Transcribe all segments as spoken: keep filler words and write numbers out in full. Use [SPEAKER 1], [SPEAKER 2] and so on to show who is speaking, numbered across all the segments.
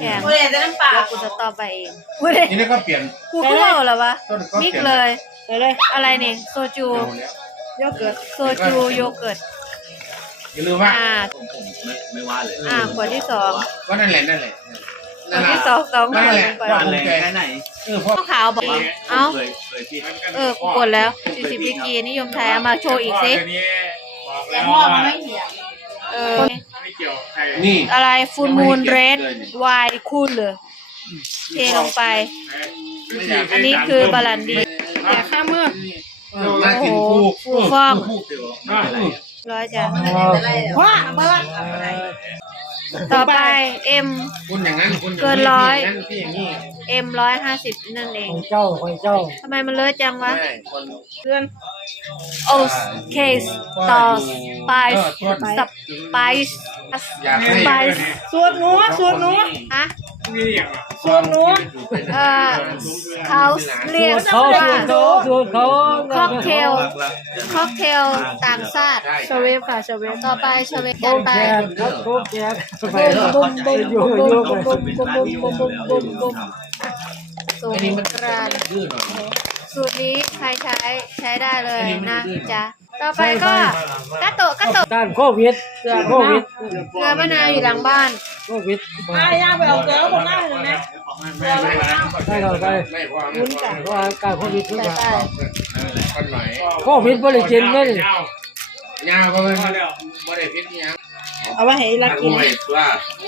[SPEAKER 1] ง
[SPEAKER 2] โมเดลจะน้ำปลา
[SPEAKER 1] แล้วกูจะตอบไปเองกูเลย
[SPEAKER 3] นี่ก็เปลี่ยน
[SPEAKER 1] กูก็เล่าเหรอวะ
[SPEAKER 3] ก็ก็
[SPEAKER 1] มิ
[SPEAKER 3] เป
[SPEAKER 1] ก
[SPEAKER 3] ลี่ยน
[SPEAKER 1] เลย
[SPEAKER 2] ไปเลย
[SPEAKER 1] อะไรเนี่ยโซจูโยเกิร์ตโซจูโยเกิร์ต
[SPEAKER 3] อย่าลืมว่า
[SPEAKER 1] อ่า
[SPEAKER 4] ผมผมไม่ไม่ว่าเลย
[SPEAKER 1] อ่าขวดที่สอง
[SPEAKER 3] ก็นั่นแหละนั่นแหละ
[SPEAKER 1] ขวดที่สองสองขวดลงไป
[SPEAKER 4] ว่าแรงแค่ไหน
[SPEAKER 3] เออเพราะ
[SPEAKER 1] ข้าวขาวบอกว่าเอ้า
[SPEAKER 4] เคยเคยพี่
[SPEAKER 1] เออกูกดแล้วสี่สิบวิกีนิยมไทยเอามาโชว์อีกสิ
[SPEAKER 2] แต่พ่อมันไม่เหี่ยว
[SPEAKER 1] เออ
[SPEAKER 3] นี่
[SPEAKER 1] อะไรฟูลมูนเรดไวน์คูลเลยเทลงไป อันนี้คือบาลันดีแต่ข้ามือ
[SPEAKER 3] น่ากินคู่
[SPEAKER 1] ฟูฟอร์ม
[SPEAKER 4] ไม่เป็นไรอ่ะ
[SPEAKER 1] ร้อยจ้ะ
[SPEAKER 2] อะไรพ่อเบิร์ดอะไร
[SPEAKER 1] ต่อไปเอ็ม
[SPEAKER 3] คุณอย่างนั้นคุณ
[SPEAKER 1] เกินร้อย
[SPEAKER 3] ที่อย่างนี้
[SPEAKER 1] เอ็มร้อยห้าสิบนั่นเอง
[SPEAKER 5] ของเจ้าของเจ้า
[SPEAKER 1] ทำไมมันเลอะจังวะ
[SPEAKER 3] ใช่คน
[SPEAKER 2] เพื่อน
[SPEAKER 1] โอสเคสต่อสไปซ์สไปซ์
[SPEAKER 3] อยากให้
[SPEAKER 1] สไปซ์
[SPEAKER 2] สูตรหนูสูตรหนู
[SPEAKER 1] ฮะ
[SPEAKER 2] สูตรหนู
[SPEAKER 1] เอ่อเขาเรียก
[SPEAKER 5] เขา
[SPEAKER 1] ว่า
[SPEAKER 5] สูตรเขาสูตรเขา
[SPEAKER 1] ค็อกเทล
[SPEAKER 4] หลักละ
[SPEAKER 1] ค็อกเทลต่างชาติ
[SPEAKER 2] เชเวฟค่ะเชเวฟ
[SPEAKER 1] ต่อไปเชเวฟ
[SPEAKER 5] ต้
[SPEAKER 1] กัน
[SPEAKER 5] ม
[SPEAKER 1] ไป
[SPEAKER 5] แกงครับต้มแกงไป
[SPEAKER 1] บุ้มบุ้ม
[SPEAKER 5] อยู่
[SPEAKER 1] บุ้ม
[SPEAKER 5] อยู่
[SPEAKER 1] บุ้ม
[SPEAKER 5] ไป
[SPEAKER 1] บุ้มบุ้มบุ้มบุ้มบุ้มบุ้มบุ้มสู
[SPEAKER 3] อัน
[SPEAKER 1] ต
[SPEAKER 3] นี้
[SPEAKER 1] ร
[SPEAKER 3] มัน
[SPEAKER 1] กราน
[SPEAKER 3] ดื้อหน่อย
[SPEAKER 1] สูตรนี้ใครใช้ใช้ได้เลยนะจ๊ะต่อไปก็กระโตะกระโตะ
[SPEAKER 5] ต้านโควิดโควิด
[SPEAKER 1] เกลือมะนาวอยู่หลังบ้าน
[SPEAKER 5] โควิด
[SPEAKER 2] อ่ะย่าไปเอาเกลือคนหน้าเลยนะ
[SPEAKER 3] ไม่ไม่ไม่
[SPEAKER 5] ได้เราได้
[SPEAKER 3] ไม่พอ
[SPEAKER 2] วุ้นจ้ะ
[SPEAKER 5] เพราะว่าการโควิดทุก
[SPEAKER 1] ใส่
[SPEAKER 5] อย่าง
[SPEAKER 1] ไป
[SPEAKER 3] คนหน่อย
[SPEAKER 5] โควิดบริจินเลย
[SPEAKER 3] ยาวก็ไม่บริพิษยัง
[SPEAKER 2] เอาไว้ให้รักกิน
[SPEAKER 4] ไม่ว่า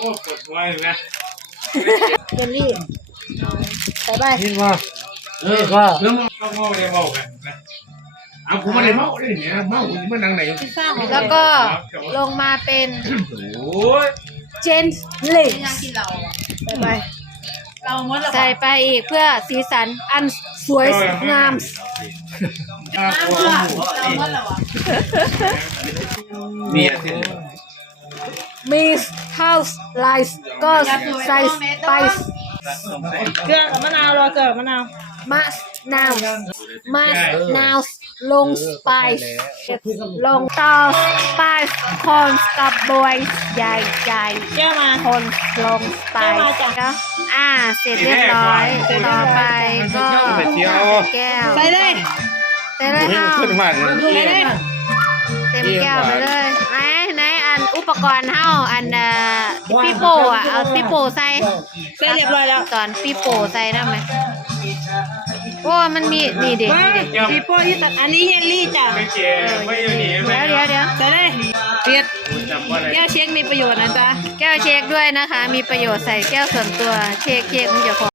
[SPEAKER 2] เจลลี่ใส่ไป
[SPEAKER 5] คิดว่า
[SPEAKER 3] เออว่าเรื่องต้องเมาเลยเมากันนะเอาผมไม่ได้เมาเลยเนี่ยเมาคุณมันดังไหน
[SPEAKER 2] สร้าง
[SPEAKER 1] แล้วก็ลงมาเป็น
[SPEAKER 3] โอ้ย
[SPEAKER 1] เจนเล่
[SPEAKER 2] ยังกินเราใส่ไปเราหมดแล้ว
[SPEAKER 1] ใส่ไปอีกเพื่อสีสันอันสวยงาม
[SPEAKER 2] น้ำเพื่อเราหมดแล้วอ่ะ
[SPEAKER 3] เนี่ยสิ
[SPEAKER 1] มีเฮาส์ไลส์ก็ใส่ไป
[SPEAKER 2] เกลือกับมะนาวรอเกลือกับมะนาว
[SPEAKER 1] มะนาวมะนาวลงสไปซ์ลงต่อสไปซ์คอนกับบอยใหญ่ใหญ่
[SPEAKER 2] แก้วมา
[SPEAKER 1] คนลงสไปซ์ก็อ่าเสร็จเรียบร้อยต่อไปก็แก้ว
[SPEAKER 2] ใส่เลย
[SPEAKER 1] ใส่เลยค่ะ
[SPEAKER 3] ขึ้นมา
[SPEAKER 2] ใส่เลย
[SPEAKER 1] เต็มแก้วไปเลยไหนไหนอันอุปกรณ์เฮาอันเอ่อปีโป้อะเอาปีโป้ใส่
[SPEAKER 2] ใส่เรียบร้อยแล้ว
[SPEAKER 1] ตอนปีโป้ใส่ได้ไหมโอ้มันมีนี่เด็ก
[SPEAKER 2] ว้า
[SPEAKER 1] นี่เด็ก
[SPEAKER 2] ปีโป้ที่ตัดอันนี้เยลลี่จ้ะ
[SPEAKER 1] เดี๋ยวเดี๋ยวเดี๋ยว
[SPEAKER 2] ใส่เลยเปียดแก้วเช็คมีประโยชน์นะจ๊ะ
[SPEAKER 1] แก้วเช็คด้วยนะคะ มีประโยชน์ใส่แก้วส่วนตัวเช็คเช็คมันจะ